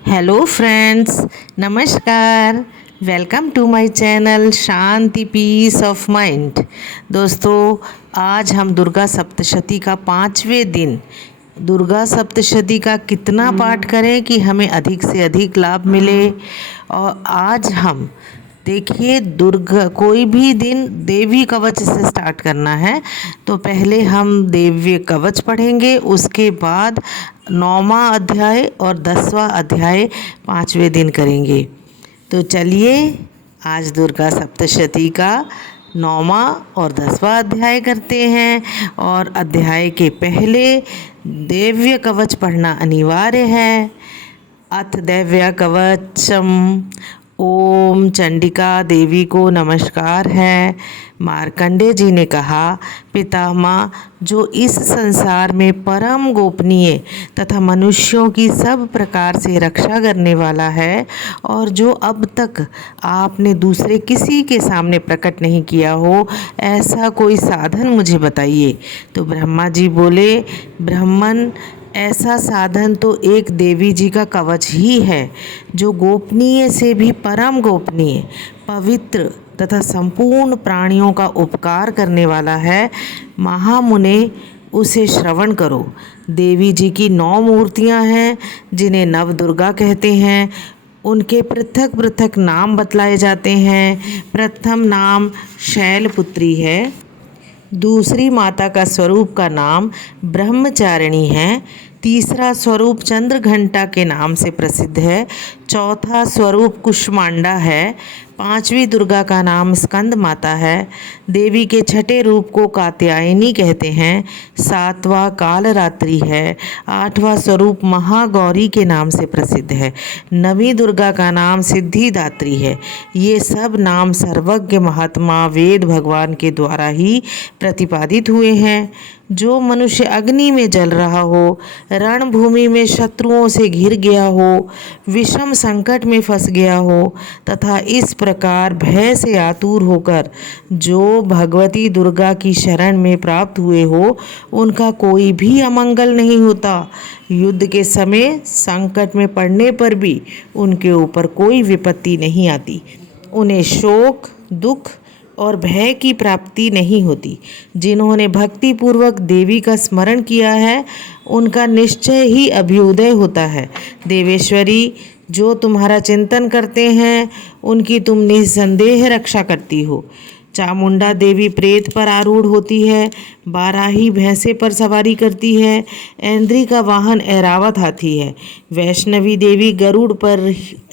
Hello friends, नमस्कार। Welcome to my channel Shanti peace of mind. दोस्तों, आज हम दुर्गा सप्तशती का 5वें दिन। दुर्गा सप्तशती का कितना पाठ करें कि हमें अधिक से अधिक लाभ मिले। और आज हम देखिए, दुर्गा कोई भी दिन देवी कवच से स्टार्ट करना है। तो पहले हम देवी कवच पढ़ेंगे, उसके बाद 9वां अध्याय और 10वां अध्याय 5वें दिन करेंगे। तो चलिए, आज दुर्गा सप्तशती का 9वां और 10वां अध्याय करते हैं। और अध्याय के पहले दिव्य कवच पढ़ना अनिवार्य है। अथ दैव्य कवचम। ओम चंडिका देवी को नमस्कार है। मार्कंडे जी ने कहा, पितामह, जो इस संसार में परम गोपनीय तथा मनुष्यों की सब प्रकार से रक्षा करने वाला है और जो अब तक आपने दूसरे किसी के सामने प्रकट नहीं किया हो, ऐसा कोई साधन मुझे बताइए। तो ब्रह्मा जी बोले, ब्राह्मण, ऐसा साधन तो एक देवी जी का कवच ही है, जो गोपनीय से भी परम गोपनीय, पवित्र तथा संपूर्ण प्राणियों का उपकार करने वाला है। महामुने, उसे श्रवण करो। देवी जी की 9 मूर्तियां हैं, जिन्हें नव दुर्गा कहते हैं। उनके पृथक पृथक नाम बतलाए जाते हैं। प्रथम नाम शैलपुत्री है। दूसरी माता का स्वरूप का नाम ब्रह्मचारिणी है। तीसरा स्वरूप चंद्रघंटा के नाम से प्रसिद्ध है। चौथा स्वरूप कुष्मांडा है। 5वीं दुर्गा का नाम स्कंद माता है। देवी के छठे रूप को कात्यायनी कहते हैं। 7वां कालरात्रि है। 8वां स्वरूप महागौरी के नाम से प्रसिद्ध है। 9वीं दुर्गा का नाम सिद्धिदात्री है। ये सब नाम सर्वज्ञ महात्मा वेद भगवान के द्वारा ही प्रतिपादित हुए हैं। जो मनुष्य अग्नि में जल रहा हो, रणभूमि में शत्रुओं से घिर गया हो, विषम संकट में फंस गया हो तथा इस प्रकार भय से आतुर होकर जो भगवती दुर्गा की शरण में प्राप्त हुए हो, उनका कोई भी अमंगल नहीं होता। युद्ध के समय संकट में पड़ने पर भी उनके ऊपर कोई विपत्ति नहीं आती। उन्हें शोक, दुख और भय की प्राप्ति नहीं होती। जिन्होंने भक्ति पूर्वक देवी का स्मरण किया है, उनका निश्चय ही अभ्युदय होता है। देवेश्वरी, जो तुम्हारा चिंतन करते हैं, उनकी तुम निस्संदेह रक्षा करती हो। चामुंडा देवी प्रेत पर आरूढ़ होती है। बाराही भैंसे पर सवारी करती है। ऐन्द्री का वाहन ऐरावत हाथी है। वैष्णवी देवी गरुड़ पर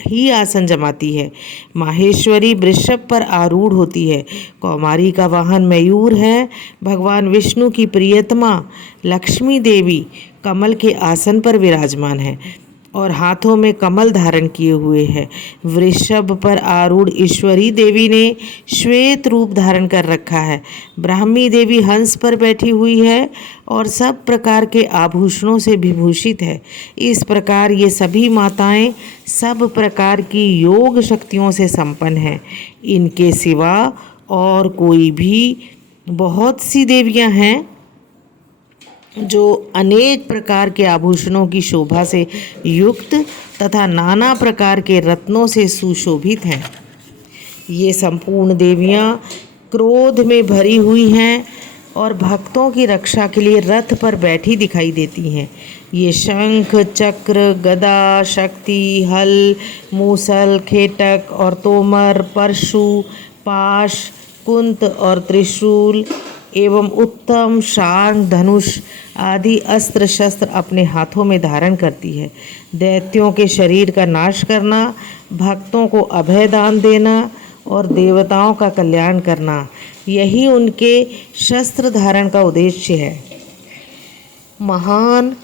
ही आसन जमाती है। माहेश्वरी वृषभ पर आरूढ़ होती है। कौमारी का वाहन मयूर है। भगवान विष्णु की प्रियतमा लक्ष्मी देवी कमल के आसन पर विराजमान है और हाथों में कमल धारण किए हुए है। वृषभ पर आरूढ़ ईश्वरी देवी ने श्वेत रूप धारण कर रखा है। ब्राह्मी देवी हंस पर बैठी हुई है और सब प्रकार के आभूषणों से विभूषित है। इस प्रकार ये सभी माताएं सब प्रकार की योग शक्तियों से संपन्न हैं। इनके सिवा और कोई भी बहुत सी देवियां हैं जो अनेक प्रकार के आभूषणों की शोभा से युक्त तथा नाना प्रकार के रत्नों से सुशोभित हैं। ये संपूर्ण देवियां क्रोध में भरी हुई हैं और भक्तों की रक्षा के लिए रथ पर बैठी दिखाई देती हैं। ये शंख, चक्र, गदा, शक्ति, हल, मूसल, खेटक और तोमर, परशु, पाश, कुंत और त्रिशूल एवं उत्तम शांग, धनुष आदि अस्त्र शस्त्र अपने हाथों में धारण करती है। दैत्यों के शरीर का नाश करना, भक्तों को अभय दान देना और देवताओं का कल्याण करना, यही उनके शस्त्र धारण का उद्देश्य है। महान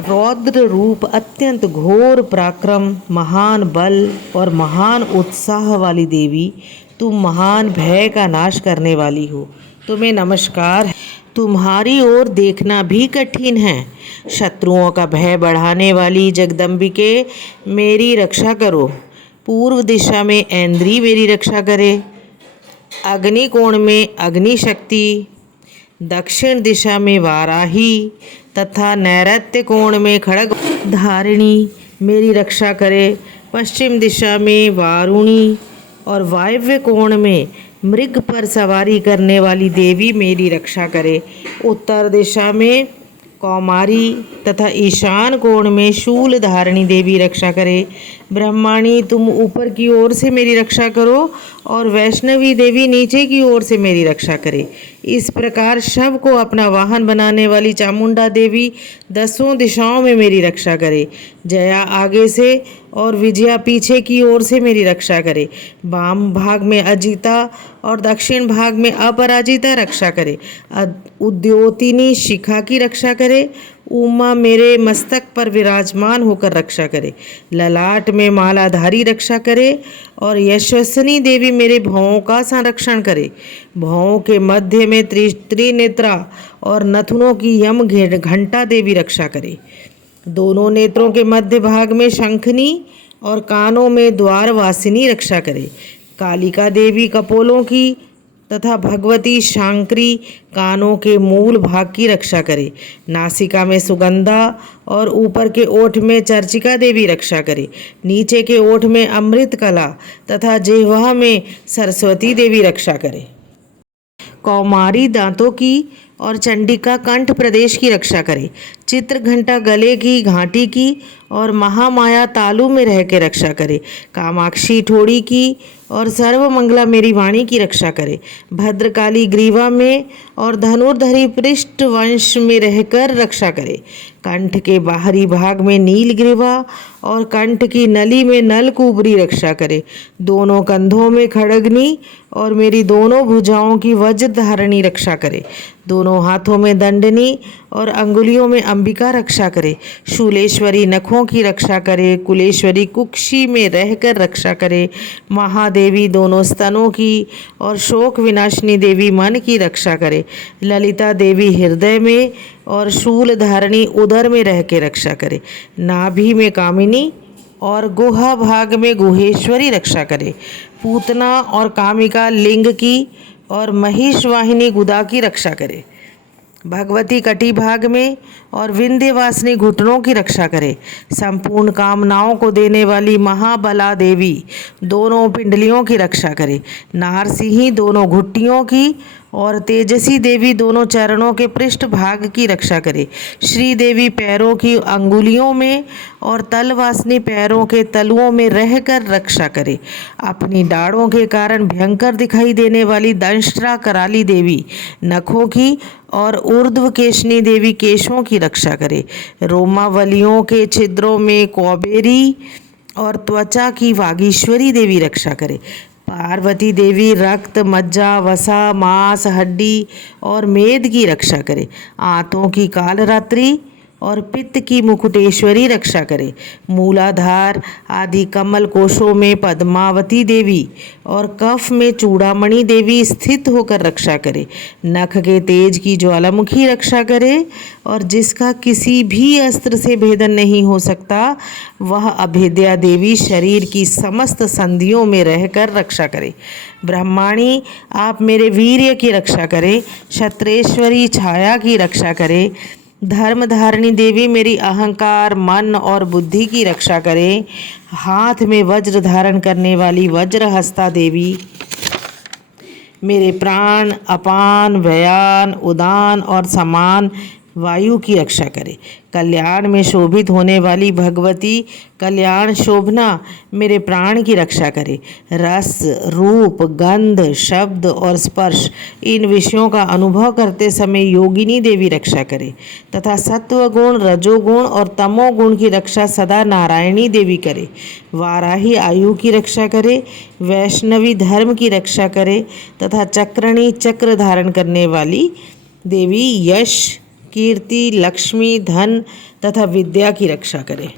रौद्र रूप, अत्यंत घोर पराक्रम, महान बल और महान उत्साह वाली देवी, तुम महान भय का नाश करने वाली हो। तुम्हें नमस्कार। तुम्हारी ओर देखना भी कठिन है। शत्रुओं का भय बढ़ाने वाली जगदम्बिके, मेरी रक्षा करो। पूर्व दिशा में ऐन्द्री मेरी रक्षा करे। अग्निकोण में अग्नि शक्ति, दक्षिण दिशा में वाराही तथा नैऋत्य कोण में खड़ग धारिणी मेरी रक्षा करे। पश्चिम दिशा में वारुणी और वायव्य कोण में मृग पर सवारी करने वाली देवी मेरी रक्षा करे। उत्तर दिशा में कौमारी तथा ईशान कोण में शूल धारिणी देवी रक्षा करे। ब्रह्माणी तुम ऊपर की ओर से मेरी रक्षा करो और वैष्णवी देवी नीचे की ओर से मेरी रक्षा करे। इस प्रकार शव को अपना वाहन बनाने वाली चामुंडा देवी 10 दिशाओं में मेरी रक्षा करे। जया आगे से और विजया पीछे की ओर से मेरी रक्षा करे। वाम भाग में अजिता और दक्षिण भाग में अपराजिता रक्षा करे। उद्योतिनी शिखा की रक्षा करे। उमा मेरे मस्तक पर विराजमान होकर रक्षा करे। ललाट में मालाधारी रक्षा करे और यशस्विनी देवी मेरे भौं का संरक्षण करे। भौं के मध्य में त्रिनेत्रा और नथुनों की यम घंटा देवी रक्षा करे। दोनों नेत्रों के मध्य भाग में शंखनी और कानों में द्वारवासिनी रक्षा करे। कालिका देवी कपोलों की तथा भगवती शांकरी कानों के मूल भाग की रक्षा करे। नासिका में सुगंधा और ऊपर के ओठ में चर्चिका देवी रक्षा करे। नीचे के ओठ में अमृत कला तथा जिह्वा में सरस्वती देवी रक्षा करे। कौमारी दांतों की और चंडिका कंठ प्रदेश की रक्षा करे। चित्र घंटा गले की घाटी की और महामाया तालु में रह के रक्षा करे। कामाक्षी ठोड़ी की और सर्वमंगला मेरी वाणी की रक्षा करे। भद्रकाली ग्रीवा में और धनुर्धरी पृष्ठ वंश में रहकर रक्षा करे। कंठ के बाहरी भाग में नील ग्रीवा और कंठ की नली में नलकुबरी रक्षा करे। दोनों कंधों में खड़गनी और मेरी दोनों भुजाओं की वज्र धारणी रक्षा करे। दोनों हाथों में दंडनी और अंगुलियों में अंबिका रक्षा करे। शूलेश्वरी नखों की रक्षा करे। कुलेश्वरी कुक्षी में रहकर रक्षा करे। महादेवी दोनों स्तनों की और शोक विनाशिनी देवी मन की रक्षा करे। ललिता देवी हृदय में और शूल धारणी उदर में रह के रक्षा करे। नाभि में कामिनी और गुहा भाग में गुहेश्वरी रक्षा करे। पूतना और कामिका लिंग की और महिष वाहिनी गुदा की रक्षा करे। भगवती कटी भाग में और विंध्यवासिनी घुटनों की रक्षा करे। संपूर्ण कामनाओं को देने वाली महाबला देवी दोनों पिंडलियों की रक्षा करे। नारसिंही दोनों घुट्टियों की और तेजसी देवी दोनों चरणों के पृष्ठ भाग की रक्षा करे। श्री देवी पैरों की अंगुलियों में और तलवासिनी पैरों के तलुओं में रहकर रक्षा करे। अपनी डाढ़ों के कारण भयंकर दिखाई देने वाली दंष्ट्रा कराली देवी नखों की और ऊर्ध्व केशनी देवी केशों की रक्षा करे। रोमावलियों के छिद्रों में कौबेरी और त्वचा की वागीश्वरी देवी रक्षा करे। पार्वती देवी रक्त मज्जा वसा मांस हड्डी और मेद की रक्षा करे। आंतों की कालरात्रि और पित्त की मुकुटेश्वरी रक्षा करे। मूलाधार आदि कमल कोशों में पद्मावती देवी और कफ में चूड़ामणि देवी स्थित होकर रक्षा करे। नख के तेज की ज्वालामुखी रक्षा करे और जिसका किसी भी अस्त्र से भेदन नहीं हो सकता वह अभेद्या देवी शरीर की समस्त संधियों में रहकर रक्षा करे। ब्रह्माणी आप मेरे वीर्य की रक्षा करें। क्षत्रेश्वरी छाया की रक्षा करे। धर्मधारिणी देवी मेरी अहंकार मन और बुद्धि की रक्षा करे। हाथ में वज्र धारण करने वाली वज्रहस्ता देवी मेरे प्राण अपान व्ययान उदान और समान वायु की रक्षा करे। कल्याण में शोभित होने वाली भगवती कल्याण शोभना मेरे प्राण की रक्षा करे। रस रूप गंध शब्द और स्पर्श इन विषयों का अनुभव करते समय योगिनी देवी रक्षा करे तथा सत्व गुण रजोगुण और तमोगुण की रक्षा सदा नारायणी देवी करे। वाराही आयु की रक्षा करे। वैष्णवी धर्म की रक्षा करे तथा चक्रणी चक्र धारण करने वाली देवी यश कीर्ति लक्ष्मी धन तथा विद्या की रक्षा करें।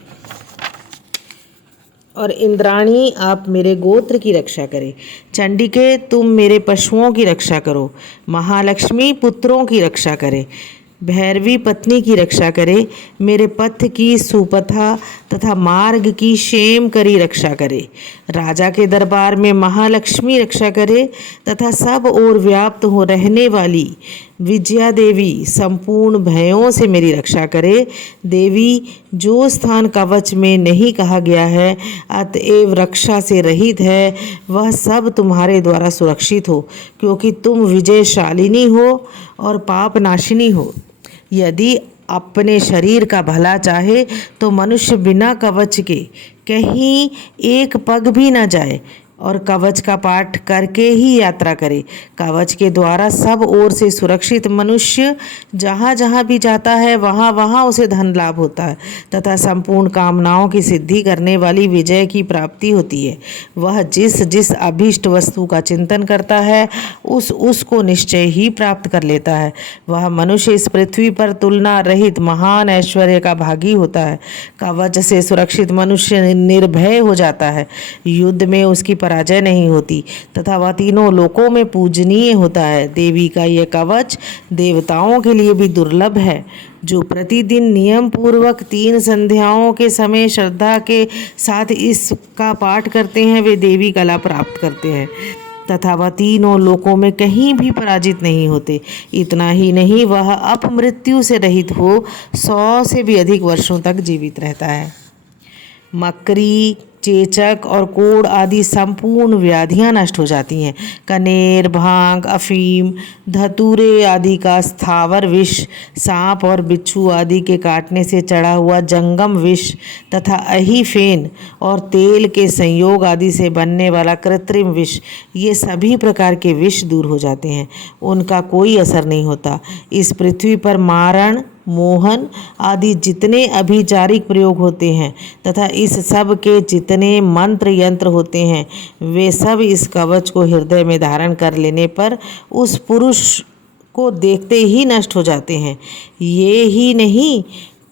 और इंद्राणी आप मेरे गोत्र की रक्षा करें। चंडिके तुम मेरे पशुओं की रक्षा करो। महालक्ष्मी पुत्रों की रक्षा करे। भैरवी पत्नी की रक्षा करे। मेरे पथ की सुपथा तथा मार्ग की क्षेम करी रक्षा करे। राजा के दरबार में महालक्ष्मी रक्षा करे तथा सब ओर व्याप्त हो रहने वाली विजया देवी संपूर्ण भयों से मेरी रक्षा करे। देवी, जो स्थान कवच में नहीं कहा गया है अतएव रक्षा से रहित है, वह सब तुम्हारे द्वारा सुरक्षित हो, क्योंकि तुम विजयशालिनी हो और पाप नाशिनी हो। यदि अपने शरीर का भला चाहे तो मनुष्य बिना कवच के कहीं एक पग भी न जाए और कवच का पाठ करके ही यात्रा करे। कवच के द्वारा सब ओर से सुरक्षित मनुष्य जहाँ जहाँ भी जाता है वहाँ वहाँ उसे धन लाभ होता है तथा संपूर्ण कामनाओं की सिद्धि करने वाली विजय की प्राप्ति होती है। वह जिस जिस अभीष्ट वस्तु का चिंतन करता है उसको निश्चय ही प्राप्त कर लेता है। वह मनुष्य इस पृथ्वी पर तुलना रहित महान ऐश्वर्य का भागी होता है। कवच से सुरक्षित मनुष्य निर्भय हो जाता है, युद्ध में उसकी पराजय नहीं होती तथा वह तीनों लोकों में पूजनीय होता है। देवी का यह कवच देवताओं के लिए भी दुर्लभ है। जो प्रतिदिन नियम पूर्वक 3 संध्याओं के समय श्रद्धा के साथ इसका पाठ करते हैं वे देवी कला प्राप्त करते हैं तथा वह तीनों लोकों में कहीं भी पराजित नहीं होते। इतना ही नहीं, वह अपमृत्यु से रहित हो 100 से भी अधिक वर्षों तक जीवित रहता है। मकरी, चेचक और कोढ़ आदि संपूर्ण व्याधियां नष्ट हो जाती हैं। कनेर, भांग, अफीम, धतूरे आदि का स्थावर विष, सांप और बिच्छू आदि के काटने से चढ़ा हुआ जंगम विष तथा अही, फेन और तेल के संयोग आदि से बनने वाला कृत्रिम विष, ये सभी प्रकार के विष दूर हो जाते हैं, उनका कोई असर नहीं होता। इस पृथ्वी पर मारण, मोहन आदि जितने अभिचारिक प्रयोग होते हैं तथा इस सब के जितने मंत्र यंत्र होते हैं वे सब इस कवच को हृदय में धारण कर लेने पर उस पुरुष को देखते ही नष्ट हो जाते हैं। ये ही नहीं,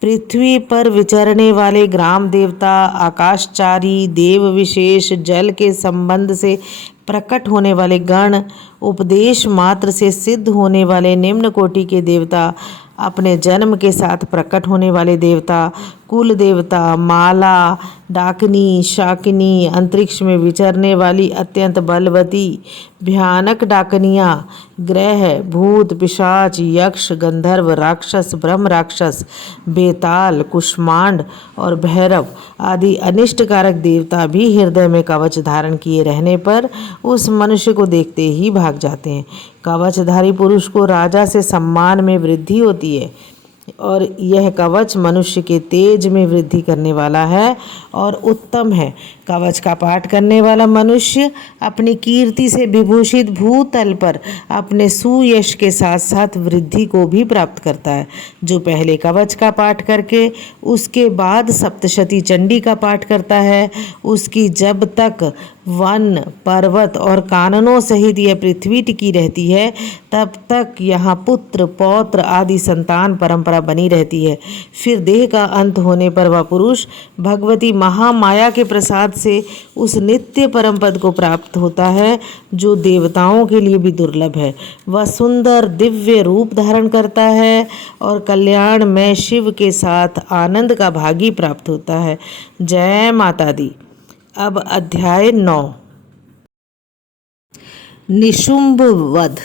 पृथ्वी पर विचरने वाले ग्राम देवता, आकाशचारी, देव विशेष, जल के संबंध से प्रकट होने वाले गण, उपदेश मात्र से सिद्ध होने वाले निम्न कोटि के देवता, अपने जन्म के साथ प्रकट होने वाले देवता, कुल देवता, माला, डाकिनी, शाकिनी, अंतरिक्ष में विचरने वाली अत्यंत बलवती भयानक डाकनियाँ, ग्रह, भूत, पिशाच, यक्ष, गंधर्व, राक्षस, ब्रह्म राक्षस, बेताल, कुष्मांड और भैरव आदि अनिष्टकारक देवता भी हृदय में कवच धारण किए रहने पर उस मनुष्य को देखते ही भाग जाते हैं। कवचधारी पुरुष को राजा से सम्मान में वृद्धि होती है और यह कवच मनुष्य के तेज में वृद्धि करने वाला है और उत्तम है। कवच का पाठ करने वाला मनुष्य अपनी कीर्ति से विभूषित भूतल पर अपने सुयश के साथ साथ वृद्धि को भी प्राप्त करता है। जो पहले कवच का पाठ करके उसके बाद सप्तशती चंडी का पाठ करता है, उसकी जब तक वन, पर्वत और काननों सहित यह पृथ्वी टिकी रहती है तब तक यहाँ पुत्र, पौत्र आदि संतान परंपरा बनी रहती है। फिर देह का अंत होने पर वह पुरुष भगवती महामाया के प्रसाद से उस नित्य परम पद को प्राप्त होता है जो देवताओं के लिए भी दुर्लभ है। वह सुंदर दिव्य रूप धारण करता है और कल्याण में शिव के साथ आनंद का भागी प्राप्त होता है। जय माता दी। अब अध्याय 9, निशुंभ वध।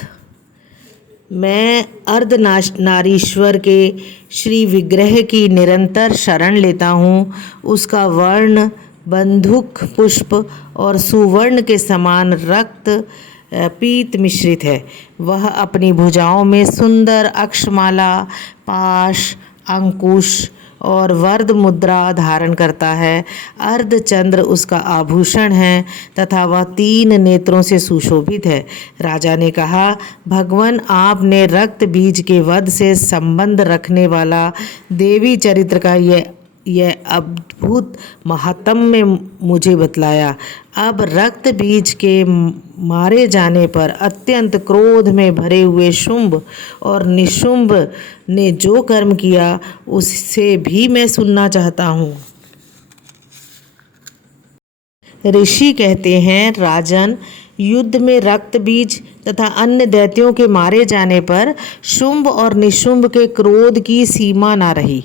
मैं अर्धनारीश्वर के श्री विग्रह की निरंतर शरण लेता हूँ। उसका वर्ण बंधुक पुष्प और सुवर्ण के समान रक्त पीत मिश्रित है। वह अपनी भुजाओं में सुंदर अक्षमाला, पाश, अंकुश और वर्ध मुद्रा धारण करता है। अर्धचंद्र उसका आभूषण है तथा वह 3 नेत्रों से सुशोभित है। राजा ने कहा, भगवान, आपने रक्त बीज के वध से संबंध रखने वाला देवी चरित्र का यह अद्भुत महात्म्य मुझे बतलाया। अब रक्त बीज के मारे जाने पर अत्यंत क्रोध में भरे हुए शुंभ और निशुंभ ने जो कर्म किया उससे भी मैं सुनना चाहता हूँ। ऋषि कहते हैं, राजन, युद्ध में रक्त बीज तथा अन्य दैत्यों के मारे जाने पर शुंभ और निशुंभ के क्रोध की सीमा ना रही।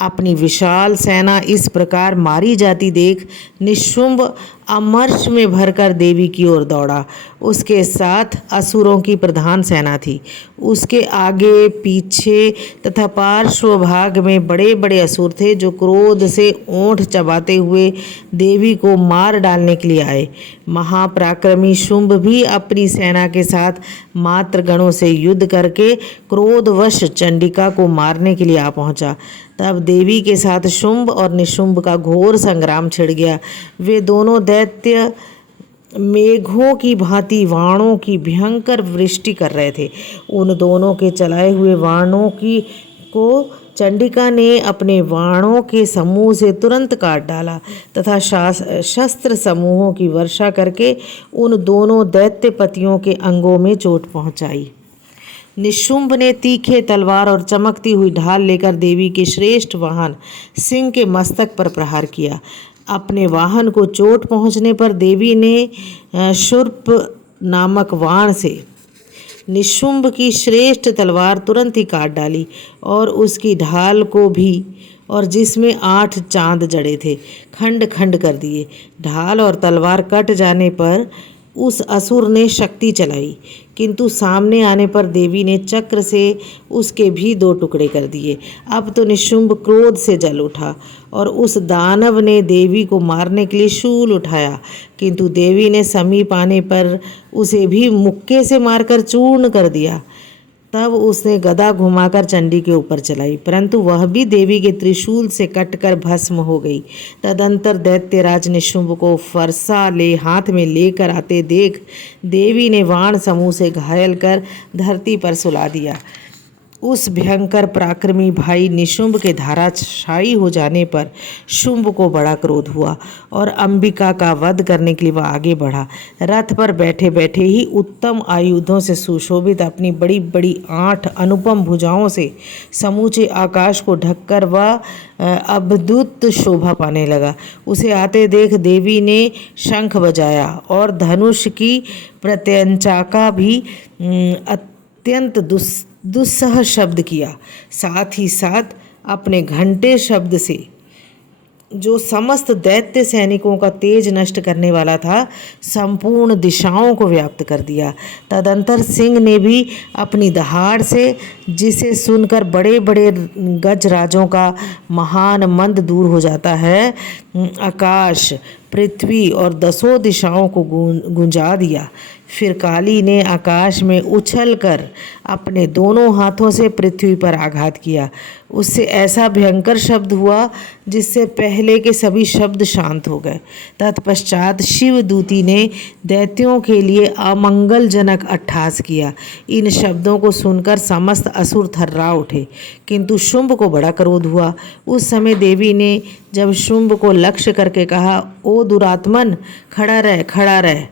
अपनी विशाल सेना इस प्रकार मारी जाती देख निशुंभ अमर्ष में भरकर देवी की ओर दौड़ा। उसके साथ असुरों की प्रधान सेना थी। उसके आगे पीछे तथा पार्श्व भाग में बड़े बड़े असुर थे जो क्रोध से ओंठ चबाते हुए देवी को मार डालने के लिए आए। महापराक्रमी शुंभ भी अपनी सेना के साथ मात्र गणों से युद्ध करके क्रोधवश चंडिका को मारने के लिए आ पहुंचा। तब देवी के साथ शुंभ और निशुंभ का घोर संग्राम छिड़ गया। वे दोनों दैत्य मेघों की भांति वाणों की भयंकर वृष्टि कर रहे थे। उन दोनों के चलाए हुए वाणों को चंडिका ने अपने वाणों के समूह से तुरंत काट डाला तथा शस्त्र समूहों की वर्षा करके उन दोनों दैत्यपतियों के अंगों में चोट पहुंचाई। निशुंभ ने तीखे तलवार और चमकती हुई ढाल लेकर देवी के श्रेष्ठ वाहन सिंह के मस्तक पर प्रहार किया। अपने वाहन को चोट पहुंचने पर देवी ने शूर्प नामक वाण से निशुंभ की श्रेष्ठ तलवार तुरंत ही काट डाली और उसकी ढाल को भी, और जिसमें 8 चांद जड़े थे, खंड खंड कर दिए। ढाल और तलवार कट जाने पर उस असुर ने शक्ति चलाई, किंतु सामने आने पर देवी ने चक्र से उसके भी 2 टुकड़े कर दिए। अब तो निशुंभ क्रोध से जल उठा और उस दानव ने देवी को मारने के लिए शूल उठाया, किंतु देवी ने समीप आने पर उसे भी मुक्के से मारकर चूर्ण कर दिया। तब उसने गदा घुमाकर चंडी के ऊपर चलाई, परंतु वह भी देवी के त्रिशूल से कटकर भस्म हो गई। तदंतर दैत्यराज निशुंभ को फरसा ले हाथ में लेकर आते देख देवी ने वाण समूह से घायल कर धरती पर सुला दिया। उस भयंकर पराक्रमी भाई निशुंभ के धाराशायी हो जाने पर शुंभ को बड़ा क्रोध हुआ और अंबिका का वध करने के लिए वह आगे बढ़ा। रथ पर बैठे बैठे ही उत्तम आयुधों से सुशोभित अपनी बड़ी बड़ी 8 अनुपम भुजाओं से समूचे आकाश को ढककर वह अद्भुत शोभा पाने लगा। उसे आते देख देवी ने शंख बजाया और धनुष की प्रत्यंचा भी अत्यंत दुस्सह शब्द किया। साथ ही साथ अपने घंटे शब्द से, जो समस्त दैत्य सैनिकों का तेज नष्ट करने वाला था, संपूर्ण दिशाओं को व्याप्त कर दिया। तदंतर सिंह ने भी अपनी दहाड़ से, जिसे सुनकर बड़े बड़े गजराजों का महान मंद दूर हो जाता है, आकाश, पृथ्वी और 10 दिशाओं को गुंजा दिया। फिर काली ने आकाश में उछलकर अपने दोनों हाथों से पृथ्वी पर आघात किया। उससे ऐसा भयंकर शब्द हुआ जिससे पहले के सभी शब्द शांत हो गए। तत्पश्चात शिवदूती ने दैत्यों के लिए अमंगलजनक अट्टहास किया। इन शब्दों को सुनकर समस्त असुर थर्रा उठे, किंतु शुंभ को बड़ा क्रोध हुआ। उस समय देवी ने जब शुंभ को लक्ष्य करके कहा, ओ दुरात्मन, खड़ा रह, खड़ा रह,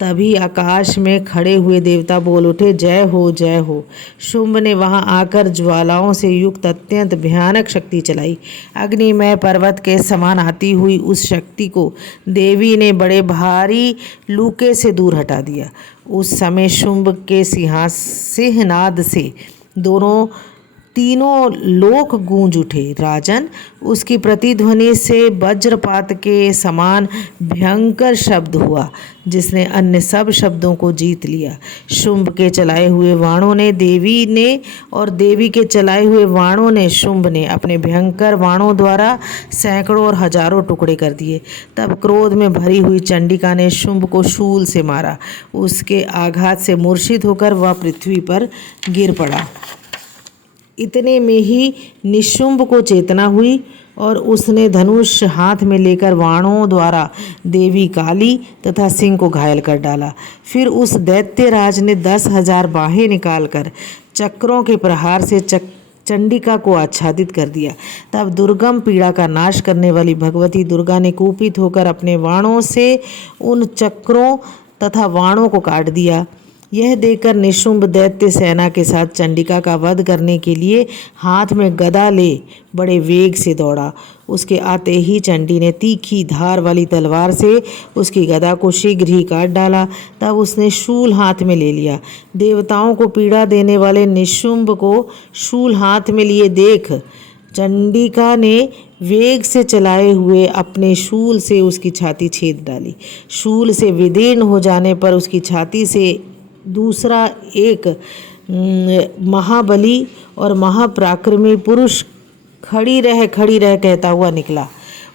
तभी आकाश में खड़े हुए देवता बोल उठे, जय हो, जय हो। शुंभ ने वहां आकर ज्वालाओं से युक्त अत्यंत भयानक शक्ति चलाई। अग्निमय पर्वत के समान आती हुई उस शक्ति को देवी ने बड़े भारी लूके से दूर हटा दिया। उस समय शुंभ के सिंहनाद से तीनों लोक गूंज उठे। राजन, उसकी प्रतिध्वनि से वज्रपात के समान भयंकर शब्द हुआ, जिसने अन्य सब शब्दों को जीत लिया। शुंभ के चलाए हुए वाणों ने देवी ने और देवी के चलाए हुए वाणों ने शुंभ ने अपने भयंकर वाणों द्वारा सैकड़ों और हजारों टुकड़े कर दिए। तब क्रोध में भरी हुई चंडिका ने शुंभ को शूल से मारा। उसके आघात से मूर्छित होकर वह पृथ्वी पर गिर पड़ा। इतने में ही निशुंभ को चेतना हुई और उसने धनुष हाथ में लेकर वाणों द्वारा देवी काली तथा सिंह को घायल कर डाला। फिर उस दैत्यराज ने 10,000 बाहें निकालकर चक्रों के प्रहार से चंडिका को आच्छादित कर दिया। तब दुर्गम पीड़ा का नाश करने वाली भगवती दुर्गा ने कुपित होकर अपने वाणों से उन चक्रों तथा वाणों को काट दिया। यह देखकर निशुंभ दैत्य सेना के साथ चंडिका का वध करने के लिए हाथ में गदा ले बड़े वेग से दौड़ा। उसके आते ही चंडी ने तीखी धार वाली तलवार से उसकी गदा को शीघ्र ही काट डाला। तब उसने शूल हाथ में ले लिया। देवताओं को पीड़ा देने वाले निशुंभ को शूल हाथ में लिए देख चंडिका ने वेग से चलाए हुए अपने शूल से उसकी छाती छेद डाली। शूल से विदीर्ण हो जाने पर उसकी छाती से दूसरा एक महाबली और महापराक्रमी पुरुष खड़ी रह कहता हुआ निकला।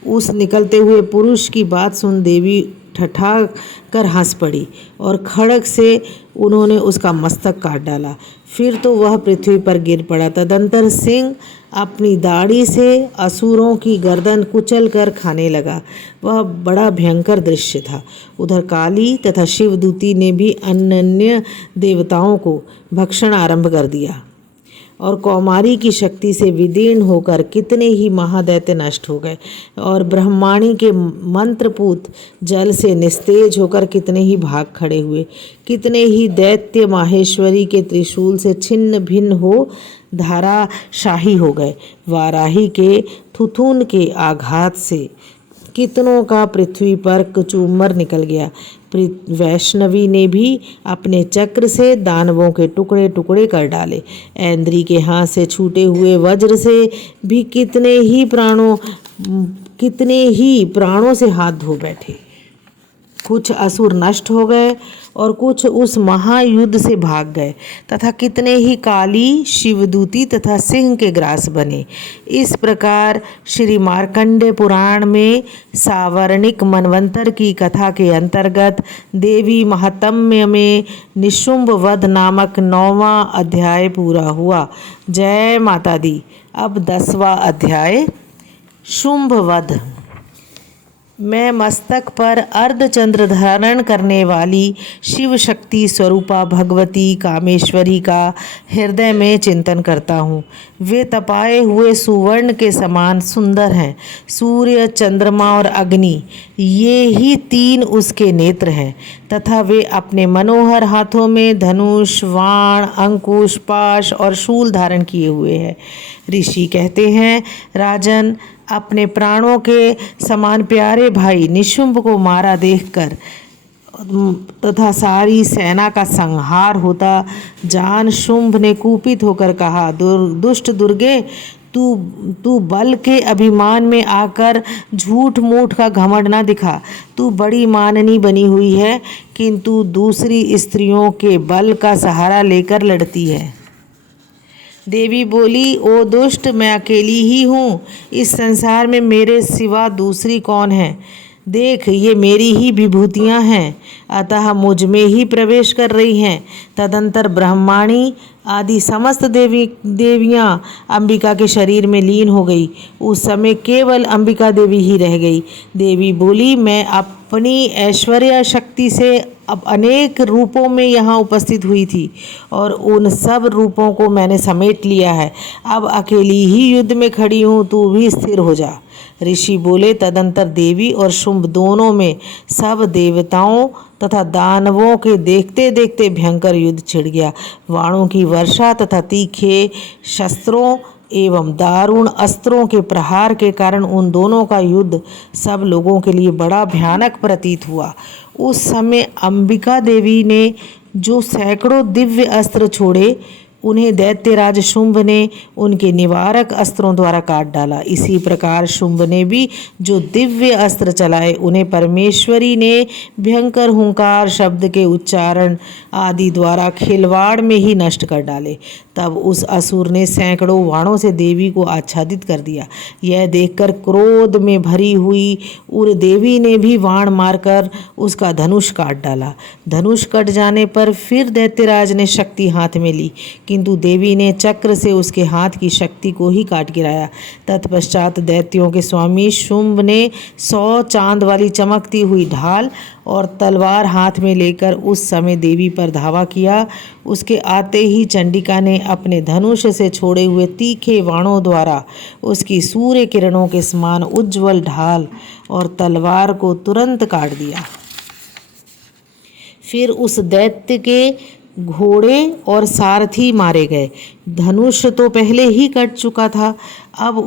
उस निकलते हुए पुरुष की बात सुन देवी ठठा कर हंस पड़ी और खड़ग से उन्होंने उसका मस्तक काट डाला। फिर तो वह पृथ्वी पर गिर पड़ा। तदंतर सिंह अपनी दाढ़ी से असुरों की गर्दन कुचल कर खाने लगा। वह बड़ा भयंकर दृश्य था। उधर काली तथा शिवदूती ने भी अन्य देवताओं को भक्षण आरंभ कर दिया और कौमारी की शक्ति से विदीर्ण होकर कितने ही महादैत्य नष्ट हो गए और ब्रह्माणी के मंत्रपूत जल से निस्तेज होकर कितने ही भाग खड़े हुए। कितने ही दैत्य माहेश्वरी के त्रिशूल से छिन्न भिन्न हो धाराशाही हो गए। वाराही के थुथुन के आघात से कितनों का पृथ्वी पर कचूमर निकल गया। वैष्णवी ने भी अपने चक्र से दानवों के टुकड़े टुकड़े कर डाले। ऐन्द्री के हाथ से छूटे हुए वज्र से भी कितने ही प्राणों से हाथ धो बैठे। कुछ असुर नष्ट हो गए और कुछ उस महायुद्ध से भाग गए तथा कितने ही काली शिवदूती तथा सिंह के ग्रास बने। इस प्रकार श्री मार्कंडेय पुराण में सावर्णिक मनवंतर की कथा के अंतर्गत देवी महात्म्य में निशुंभ वध नामक 9वां अध्याय पूरा हुआ। जय माता दी। अब 10वां अध्याय शुंभ वध। मैं मस्तक पर अर्धचंद्र धारण करने वाली शिव शक्ति स्वरूपा भगवती कामेश्वरी का हृदय में चिंतन करता हूँ। वे तपाए हुए सुवर्ण के समान सुंदर हैं। सूर्य, चंद्रमा और अग्नि ये ही 3 उसके नेत्र हैं तथा वे अपने मनोहर हाथों में धनुष, वाण, अंकुश, पाश और शूल धारण किए हुए हैं। ऋषि कहते हैं, राजन, अपने प्राणों के समान प्यारे भाई निशुंभ को मारा देखकर तथा सारी सेना का संहार होता जान शुंभ ने कुपित होकर कहा, दुष्ट दुर्गे, तू बल के अभिमान में आकर झूठ मूठ का घमंड न दिखा। तू बड़ी माननी बनी हुई है किंतु दूसरी स्त्रियों के बल का सहारा लेकर लड़ती है। देवी बोली, ओ दुष्ट, मैं अकेली ही हूँ। इस संसार में मेरे सिवा दूसरी कौन है? देख, ये मेरी ही विभूतियाँ हैं, अतः मुझ में ही प्रवेश कर रही हैं। तदंतर ब्रह्माणी आदि समस्त देवियाँ अंबिका के शरीर में लीन हो गई। उस समय केवल अंबिका देवी ही रह गई। देवी बोली, मैं अपनी ऐश्वर्य शक्ति से अब अनेक रूपों में यहाँ उपस्थित हुई थी और उन सब रूपों को मैंने समेट लिया है। अब अकेली ही युद्ध में खड़ी हूँ, तू भी स्थिर हो जा। ऋषि बोले, तदंतर देवी और शुंभ दोनों में सब देवताओं तथा दानवों के देखते देखते भयंकर युद्ध छिड़ गया। वाणों की वर्षा तथा तीखे शस्त्रों एवं दारुण अस्त्रों के प्रहार के कारण उन दोनों का युद्ध सब लोगों के लिए बड़ा भयानक प्रतीत हुआ। उस समय अंबिका देवी ने जो सैकड़ों दिव्य अस्त्र छोड़े, उन्हें दैत्यराज शुंभ ने उनके निवारक अस्त्रों द्वारा काट डाला। इसी प्रकार शुंभ ने भी जो दिव्य अस्त्र चलाए, उन्हें परमेश्वरी ने भयंकर हुंकार शब्द के उच्चारण आदि द्वारा खिलवाड़ में ही नष्ट कर डाले। तब उस असुर ने सैकड़ों वाणों से देवी को आच्छादित कर दिया। यह देखकर क्रोध में भरी हुई उर देवी ने भी वाण मारकर उसका धनुष काट डाला। धनुष कट जाने पर फिर दैत्यराज ने शक्ति हाथ में ली, किंतु देवी ने चक्र से उसके हाथ की शक्ति को ही काट गिराया। तत्पश्चात दैत्यों के स्वामी शुंभ ने 100 चांद वाली चमकती हुई ढाल और तलवार हाथ में लेकर उस समय देवी पर धावा किया। उसके आते ही चंडिका ने अपने धनुष से छोड़े हुए तीखे वाणों द्वारा उसकी सूर्य किरणों के समान उज्ज्वल ढाल और तलवार को तुरंत काट दिया। फिर उस दैत्य के घोड़े और सारथी मारे गए। धनुष तो पहले ही कट चुका था। अब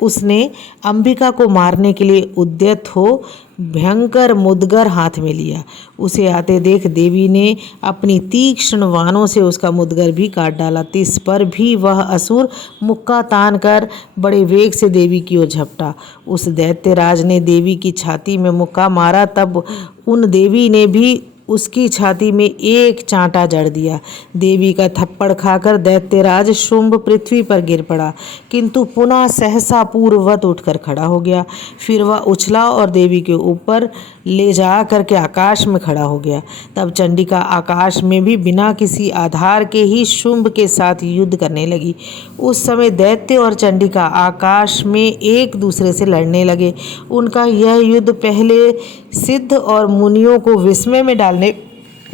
उसने अंबिका को मारने के लिए उद्यत हो भयंकर मुदगर हाथ में लिया। उसे आते देख देवी ने अपनी तीक्ष्ण बाणों से उसका मुदगर भी काट डाला। तिस पर भी वह असुर मुक्का तान कर बड़े वेग से देवी की ओर झपटा। उस दैत्यराज ने देवी की छाती में मुक्का मारा, तब उन देवी ने भी उसकी छाती में एक चांटा जड़ दिया। देवी का थप्पड़ खाकर दैत्यराज शुंभ पृथ्वी पर गिर पड़ा, किंतु पुनः सहसा पूर्ववत उठकर खड़ा हो गया। फिर वह उछला और देवी के ऊपर ले जा करके आकाश में खड़ा हो गया। तब चंडिका आकाश में भी बिना किसी आधार के ही शुंभ के साथ युद्ध करने लगी। उस समय दैत्य और चंडिका आकाश में एक दूसरे से लड़ने लगे। उनका यह युद्ध पहले सिद्ध और मुनियों को विस्मय में डालने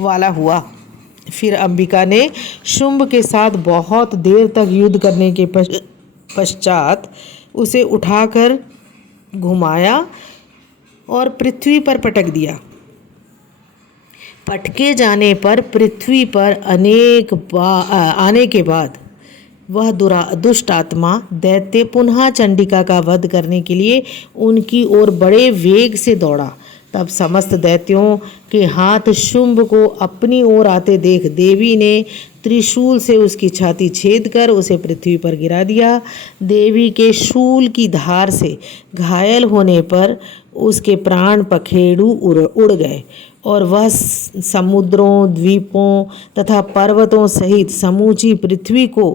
वाला हुआ। फिर अंबिका ने शुंभ के साथ बहुत देर तक युद्ध करने के पश्चात उसे उठाकर घुमाया और पृथ्वी पर पटक दिया। पटके जाने पर पृथ्वी पर आने के बाद वह दुष्ट आत्मा दैत्य पुनः चंडिका का वध करने के लिए उनकी ओर बड़े वेग से दौड़ा। तब समस्त दैत्यों के हाथ शुंभ को अपनी ओर आते देख देवी ने त्रिशूल से उसकी छाती छेद कर उसे पृथ्वी पर गिरा दिया। देवी के शूल की धार से घायल होने पर उसके प्राण पखेरु उड़ गए और वह समुद्रों, द्वीपों तथा पर्वतों सहित समूची पृथ्वी को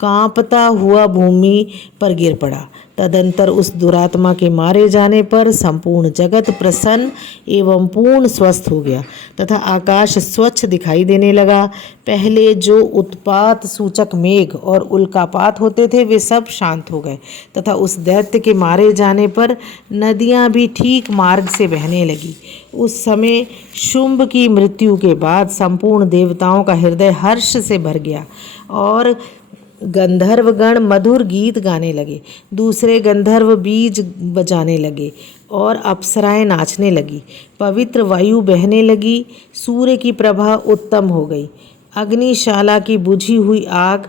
कांपता हुआ भूमि पर गिर पड़ा। तदंतर उस दुरात्मा के मारे जाने पर संपूर्ण जगत प्रसन्न एवं पूर्ण स्वस्थ हो गया तथा आकाश स्वच्छ दिखाई देने लगा। पहले जो उत्पात सूचक मेघ और उल्कापात होते थे वे सब शांत हो गए तथा उस दैत्य के मारे जाने पर नदियां भी ठीक मार्ग से बहने लगी। उस समय शुंभ की मृत्यु के बाद संपूर्ण देवताओं का हृदय हर्ष से भर गया और गंधर्वगण मधुर गीत गाने लगे। दूसरे गंधर्व बीज बजाने लगे और अप्सराएं नाचने लगी। पवित्र वायु बहने लगी। सूर्य की प्रभा उत्तम हो गई। अग्निशाला की बुझी हुई आग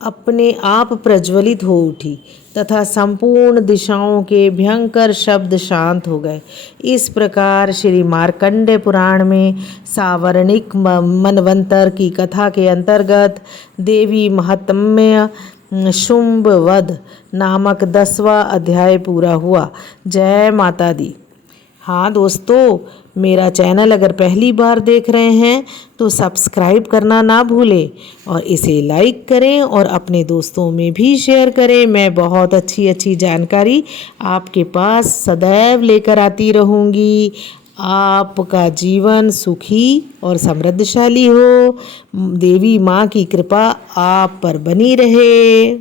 अपने आप प्रज्वलित हो उठी तथा संपूर्ण दिशाओं के भयंकर शब्द शांत हो गए। इस प्रकार श्री मार्कंडेय पुराण में सावर्णिक मनवंतर की कथा के अंतर्गत देवी महात्म्य शुंभ वध नामक 10वां अध्याय पूरा हुआ। जय माता दी। हाँ दोस्तों, मेरा चैनल अगर पहली बार देख रहे हैं तो सब्सक्राइब करना ना भूलें और इसे लाइक करें और अपने दोस्तों में भी शेयर करें। मैं बहुत अच्छी जानकारी आपके पास सदैव लेकर आती रहूँगी। आपका जीवन सुखी और समृद्धशाली हो। देवी माँ की कृपा आप पर बनी रहे।